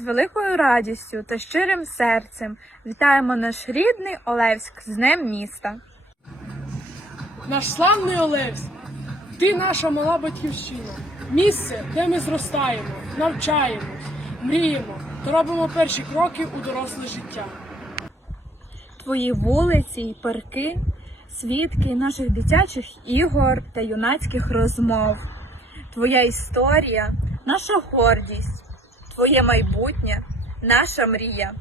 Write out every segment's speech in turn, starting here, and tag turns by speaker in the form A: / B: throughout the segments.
A: великою радістю та щирим серцем вітаємо наш рідний Олевськ з Днем міста.
B: Наш славний Олевськ, ти наша мала батьківщина, місце, де ми зростаємо, навчаємо, мріємо та робимо перші кроки у доросле життя.
A: Твої вулиці й парки, свідки наших дитячих ігор та юнацьких розмов. Твоя історія, наша гордість, твоє майбутнє, наша мрія.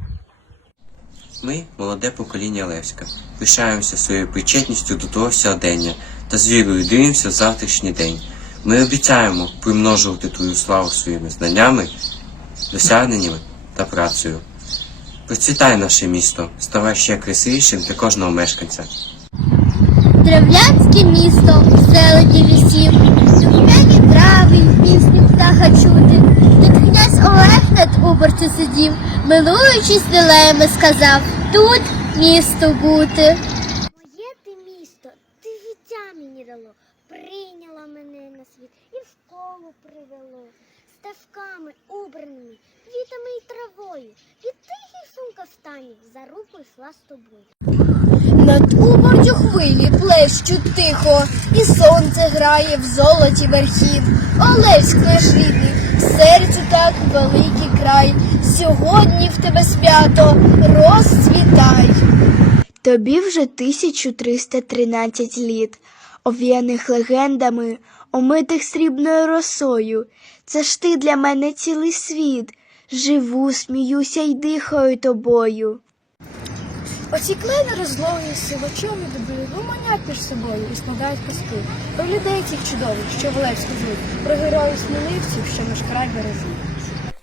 C: Ми, молоде покоління Левська, пишаємося своєю причетністю до того сьогодення та з вірою дивимося в завтрашній день. Ми обіцяємо примножувати твою славу своїми знаннями, досягненнями та працею. Процвітай наше місто, ставай ще красивішим для кожного мешканця.
D: Древлянське місто в селині лісів, духмяні трави, пісні птаха чути. Уборцю сидів, милуючись лілеями сказав, тут місто бути. Моє ти місто, ти життя мені дало, прийняло мене на світ і в школу привело. Ставками убраними, квітами і травою, від тихих сумка каштанів за руку йшла з тобою. Над убордю хвилі плещуть тихо, і сонце грає в золоті верхів. Олевськ наш рідний, в серцю так великий край. Сьогодні в тебе свято розцвітай.
E: Тобі вже 1313 літ, овіяних легендами, омитих срібною росою. Це ж ти для мене цілий світ. Живу, сміюся й дихаю тобою.
D: Оці клени розлоги, силачові добрі гуманять між собою і складають казки. Про людей цих чудових, що в Олевську живуть, про героїв сміливців, що наш край бережуть.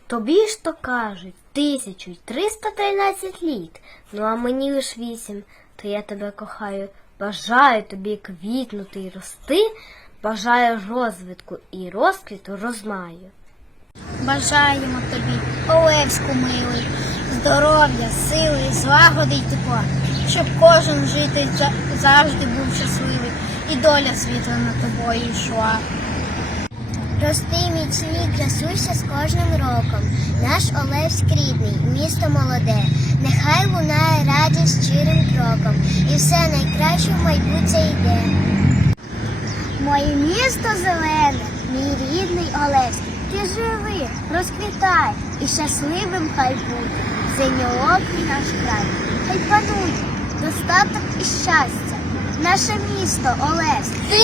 F: Тобі ж то кажуть, 1313 літ, ну а мені лиш вісім, то я тебе кохаю, бажаю тобі квітнути і рости, бажаю розвитку і розквіту розмаю.
D: Бажаємо тобі, Олевську милий, здоров'я, сили, злагоди й тепла, щоб кожен житель завжди був щасливий і доля світла над тобою йшла. Рости міцні, красуйся з кожним роком. Наш Олевськ рідний, місто молоде. Нехай лунає радість щирим кроком, і все найкраще в майбутнє йде. Моє місто зелене, мій рідний Олевськ. Ти розквітай і щасливим хай буде. Синьоокий наш край. Хай панує достаток і щастя. Наше місто Олевськ. Ти